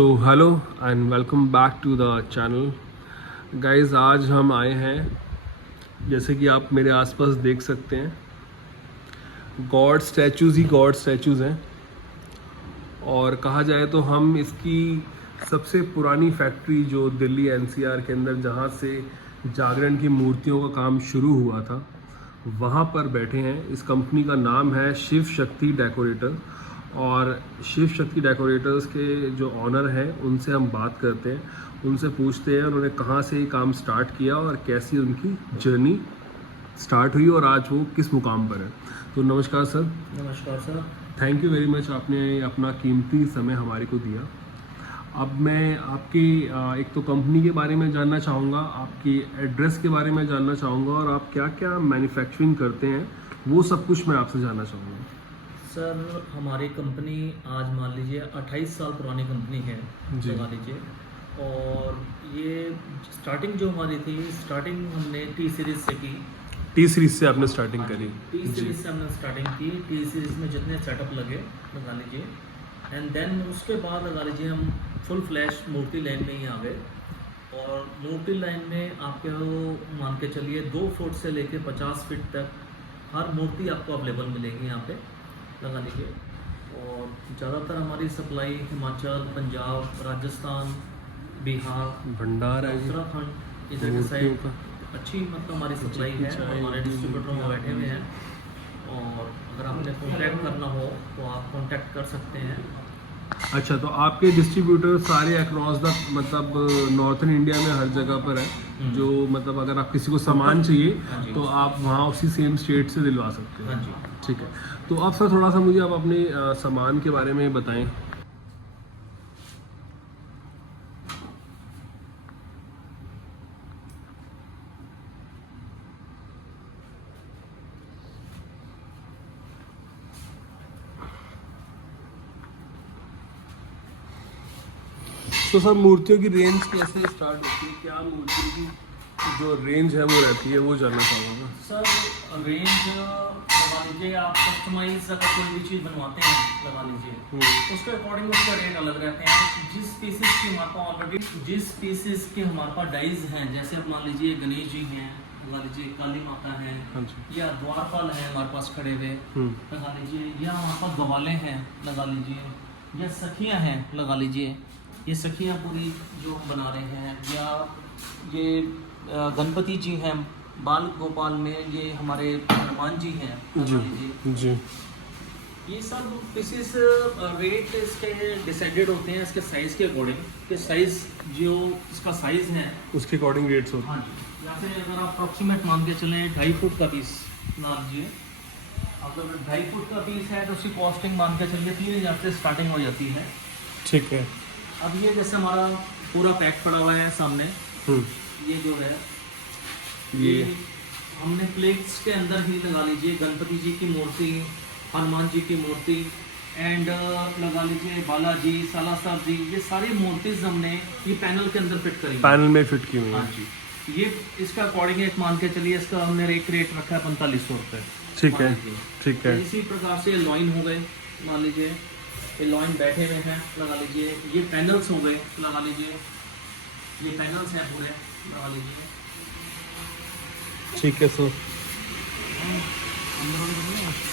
तो hello and welcome back to the channel guys. आज हम आए हैं, जैसे कि आप मेरे आसपास देख सकते हैं, गॉड स्टैचूज़ हैं। और कहा जाए तो हम इसकी सबसे पुरानी फैक्ट्री जो दिल्ली एनसीआर के अंदर जहाँ से जागरण की मूर्तियों का काम शुरू हुआ था, वहाँ पर बैठे हैं। इस कंपनी का नाम है शिव शक्ति डेकोरेटर। और शिव शक्ति डेकोरेटर्स के जो ऑनर हैं उनसे हम बात करते हैं, उनसे पूछते हैं उन्होंने कहाँ से ये काम स्टार्ट किया और कैसी उनकी जर्नी स्टार्ट हुई और आज वो किस मुकाम पर है। तो नमस्कार सर। नमस्कार sir. Thank you very much, आपने अपना कीमती समय हमारे को दिया। अब मैं आपकी एक तो कंपनी के बारे में जानना चाहूँगा, आपकी एड्रेस के बारे में जानना चाहूँगा और आप क्या क्या मैन्युफैक्चरिंग करते हैं वो सब कुछ मैं आपसे जानना चाहूँगा। सर हमारी कंपनी आज मान लीजिए 28 साल पुरानी कंपनी है जी। लगा लीजिए। और ये स्टार्टिंग जो हमारी थी, स्टार्टिंग हमने टी सीरीज़ से की। टी सीरीज से आपने स्टार्टिंग करी? टी सीरीज़ से हमने स्टार्टिंग की। टी सीरीज़ में जितने सेटअप लगे लगा लीजिए, एंड देन उसके बाद लगा लीजिए हम फुल फ्लैश मूर्ति लाइन में ही आ गए। और मूर्ति लाइन में आपके मान के चलिए 2 फुट से लेके 50 फीट तक हर मूर्ति आपको अवेलेबल मिलेगी यहाँ पे लगा लीजिए। और ज़्यादातर हमारी सप्लाई हिमाचल, पंजाब, राजस्थान, बिहार, भंडारा जी, उत्तराखंड इधर के मूर्तियों साइड का। अच्छी मतलब हमारी सप्लाई है। और हमारे डिस्ट्रीब्यूटर वहाँ बैठे हुए हैं, और अगर आपने कॉन्टैक्ट करना हो तो आप कॉन्टैक्ट कर सकते हैं। अच्छा, तो आपके डिस्ट्रीब्यूटर सारे अक्रॉस द मतलब नॉर्थन इंडिया में हर जगह पर है, जो मतलब अगर आप किसी को सामान चाहिए हाँ जी। तो आप वहाँ उसी सेम स्टेट से दिलवा सकते हैं। हाँ जी। ठीक है, तो आप सर थोड़ा सा मुझे आप अपने सामान के बारे में बताएं। तो सर मूर्तियों की रेंज कैसे स्टार्ट होती है, क्या मूर्तियों की जो रेंज है वो रहती है, वो जानना चाहूँगा। सर रेंज लगा लीजिए, आप कस्टमाइज अगर कोई भी चीज़ बनवाते हैं लगा लीजिए, उसके अकॉर्डिंग उसका रेट अलग रहते हैं। जिस पीसेस की हमारे पास ऑलरेडी जिस पीसेस के हमारे पास डाइज हैं, जैसे अब मान लीजिए गणेश जी हैं लगा लीजिए, काली माता है, हाँ जी। या द्वारपाल है हमारे पास खड़े हुए लगा लीजिए, या हमारे पास गवाले हैं लगा लीजिए, या सखियाँ हैं लगा लीजिए। ये सखियाँ पूरी जो हम बना रहे हैं, या ये गणपति जी हैं बाल गोपाल में, ये हमारे हनुमान जी हैं जी लगा लीजिए। जी। ये सब पीसेस रेट इसके डिसाइडेड होते हैं इसके साइज़ के अकॉर्डिंग, कि साइज़ जो इसका साइज़ है उसके अकॉर्डिंग रेट्स होते हाँ जी। जैसे अगर आप अप्रॉक्सीमेट मान के चलें 2.5 फुट का पीस मान लीजिए, अगर 2.5 फुट का पीस है तो उसकी कॉस्टिंग मान के चलिए 3,000 से स्टार्टिंग हो जाती है। हैं। ठीक है। अब ये जैसे हमारा पूरा पैक पड़ा हुआ है सामने, ये जो है ये हमने प्लेट्स के अंदर ही लगा लीजिए गणपति जी की मूर्ति, हनुमान जी की मूर्ति, एंड लगा लीजिए बालाजी, सालासर जी, ये सारी मूर्तिज हमने ये पैनल के अंदर फिट करी है। पैनल में फिट की हुई हाँ है। जी। ये इसका अकॉर्डिंग एक मान के चलिए, इसका हमने एक रेट रखा है 4500 रुपये। ठीक है, ठीक है। इसी प्रकार से लॉइन हो गए मान लीजिए, ये लॉइन बैठे हुए हैं लगा लीजिए, ये पैनल्स हो गए लगा लीजिए, ये पैनल्स हैं पूरे लगा लीजिए। ठीक है सर,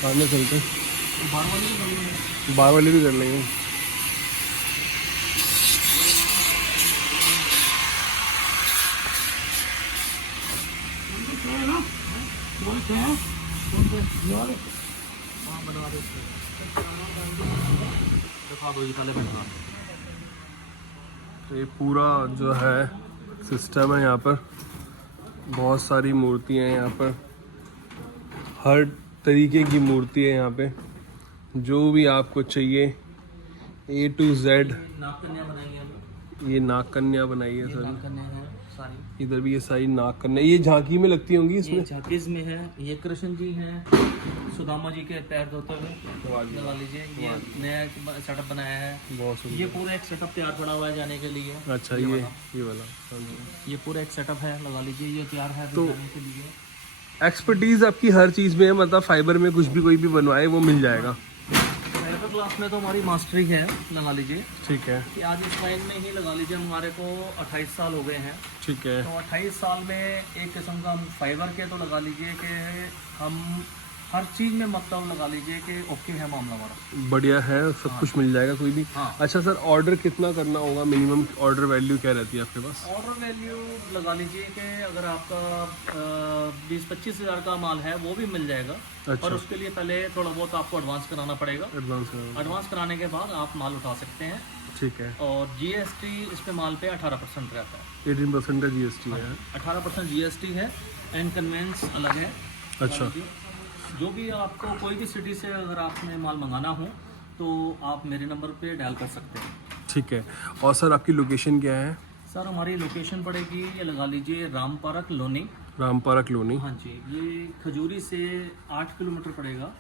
आगे चलते हैं। बार वाली भी बनी है। बार वाली भी कर लेंगे। हाँ बनवा दो, दिखा दो जी पहले बनवा। तो ये पूरा जो है सिस्टम है, यहाँ पर बहुत सारी मूर्तियाँ हैं, यहाँ पर हर तरीके की मूर्ति है यहाँ पे, जो भी आपको चाहिए A to Z। नाग कन्या बनाई है हमने। ये नाग कन्या बनाई है ये सर, नाग कन्या है सारी। इधर भी ये सारी नाग कन्या, ये झांकी में लगती होंगी ये इसमें। झाकीज में है। ये कृष्ण जी हैं सुदामा जी के पैर धोते हुए लगा लीजिए। ये नया सेटअप बनाया है, बहुत सुंदर। ये पूरा एक सेटअप तैयार पड़ा हुआ है जाने के लिए। अच्छा, ये वाला ये पूरा एक सेटअप है लगा लीजिए, ये तैयार है तो जाने के एक्सपर्टीज एक्सपर्टीज आपकी हर चीज़ में है, मतलब फाइबर में कुछ भी कोई भी बनवाए वो मिल जाएगा। तो ग्लास में तो हमारी मास्टरी है, लगा लीजिए ठीक है, कि आज इस लाइन में ही लगा लीजिए हमारे को 28 साल हो गए हैं। ठीक है, तो 28 साल में एक किस्म का हम फाइबर के तो लगा लीजिए कि हम हर चीज़ में मतलब लगा लीजिए कि ओके है मामला हमारा। बढ़िया है, सब कुछ मिल जाएगा कोई भी। हाँ। अच्छा सर, ऑर्डर कितना करना होगा, मिनिमम ऑर्डर वैल्यू क्या रहती है आपके पास? ऑर्डर वैल्यू लगा लीजिए कि अगर आपका 20-25 हज़ार का माल है वो भी मिल जाएगा। अच्छा। पर उसके लिए पहले थोड़ा बहुत आपको एडवांस कराना पड़ेगा। एडवांस? एडवांस कराने के बाद आप माल उठा सकते हैं। ठीक है। और जीएसटी इस पे माल पे 18% रहता है। 18% का जीएसटी है? 18% जीएसटी है एंड कन्वेंस अलग है। अच्छा। जो भी आपको कोई भी सिटी से अगर आपने माल मंगाना हो तो आप मेरे नंबर पे डायल कर सकते हैं। ठीक है। और सर आपकी लोकेशन क्या है? सर हमारी लोकेशन पड़ेगी, ये लगा लीजिए राम पार्क लोनी। रामपारा कॉलोनी। हाँ जी, ये खजूरी से 8 किलोमीटर पड़ेगा।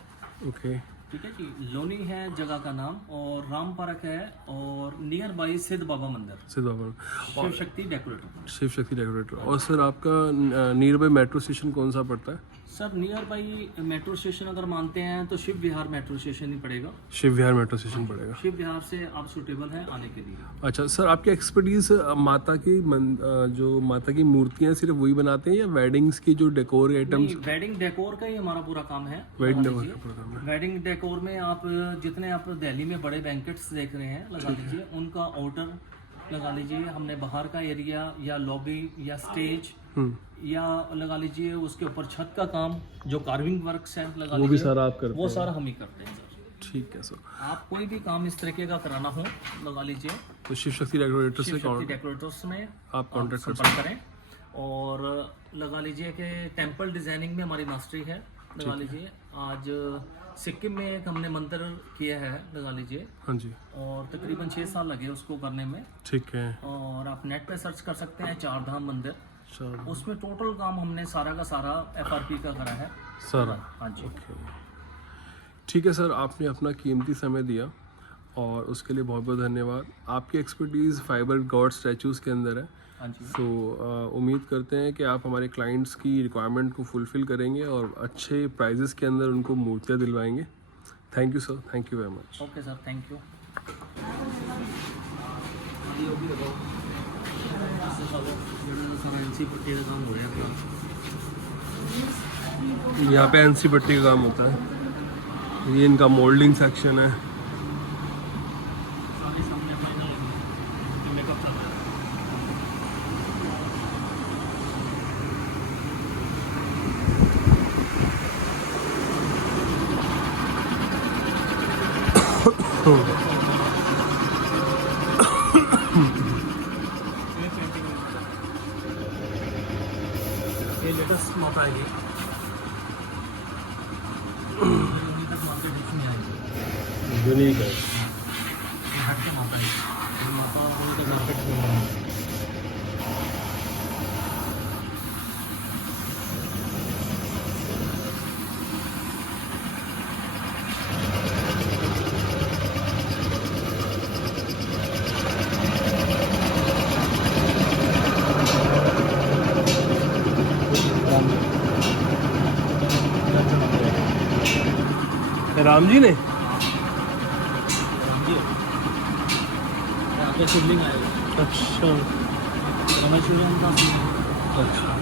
ओके। ठीक है जी, लोनी है जगह का नाम और राम पार्क है और नियर बाई सिद्ध बाबा मंदिर, सिद्ध बाबा, शिव शक्ति डेकोरेटर। शिव शक्ति डेकोरेटर। और सर आपका नियर बाई मेट्रो स्टेशन कौन सा पड़ता है? Sir near by metro station अगर मानते हैं तो शिव विहार मेट्रो स्टेशन ही पड़ेगा। शिव विहार मेट्रो स्टेशन पड़ेगा। शिव विहार से आप सूटेबल हैं आने के लिए। अच्छा सर, आपकी एक्सपर्टीज माता की जो माता की मूर्तियाँ सिर्फ वही बनाते हैं या वेडिंग्स की जो डेकोर आइटम्स? वेडिंग डेकोर का ही हमारा पूरा काम है। वेडिंग डेकोर का पूरा काम है। वेडिंग डेकोर में आप जितने आप दिल्ली में बड़े बैंकेट्स देख रहे हैं लगा लीजिए, उनका ऑर्डर लगा लीजिए हमने बाहर का एरिया या लॉबी या स्टेज या लगा लीजिए उसके ऊपर छत का काम जो कार्विंग वर्क्स है लगा वो भी लीजिए, सारा आप करते वो हैं? सारा हम ही करते हैं सर। ठीक है सर। आप कोई भी काम इस तरीके का कराना हो लगा लीजिए तो शिव शक्ति डेकोरेटर से शिव शक्ति डेकोरेटर्स में आप कॉन्टेक्ट कर संपर्क करें। और लगा लीजिए कि टेम्पल डिजाइनिंग में हमारी मास्टरी है। लगा लीजिए आज सिक्किम में एक हमने मंदिर किया है लगा लीजिए, हाँ जी, और तकरीबन 6 साल लगे उसको करने में। ठीक है। और आप नेट पे सर्च कर सकते हैं चार धाम मंदिर, चलो उसमें टोटल काम हमने सारा का सारा FRP का करा है। सर। हाँ जी। ठीक है सर, आपने अपना कीमती समय दिया और उसके लिए बहुत बहुत धन्यवाद। आपकी एक्सपर्टीज़ फाइबर गॉड स्टैचूज़ के अंदर है। हाँ जी। तो उम्मीद करते हैं कि आप हमारे क्लाइंट्स की रिक्वायरमेंट को फुलफ़िल करेंगे और अच्छे प्राइजेस के अंदर उनको मूर्तियाँ दिलवाएंगे। Thank you sir, thank you very much. Okay sir, thank you. यहाँ पे NC पट्टी का काम होता है। ये इनका मोल्डिंग सेक्शन है। ये लेटेस्ट माता है ये अभी तक मार्केट में आएगी। यूनिक है। ये हट के माता है, ये माता अभी तक मार्केट में नहीं आई। राम जी ने आगे शिवलिंग आएगा। अच्छा रामेश्वरम का शिवलिंग। अच्छा।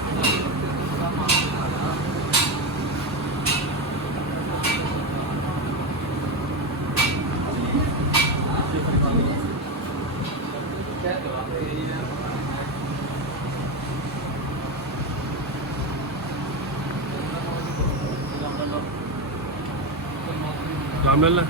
रामलला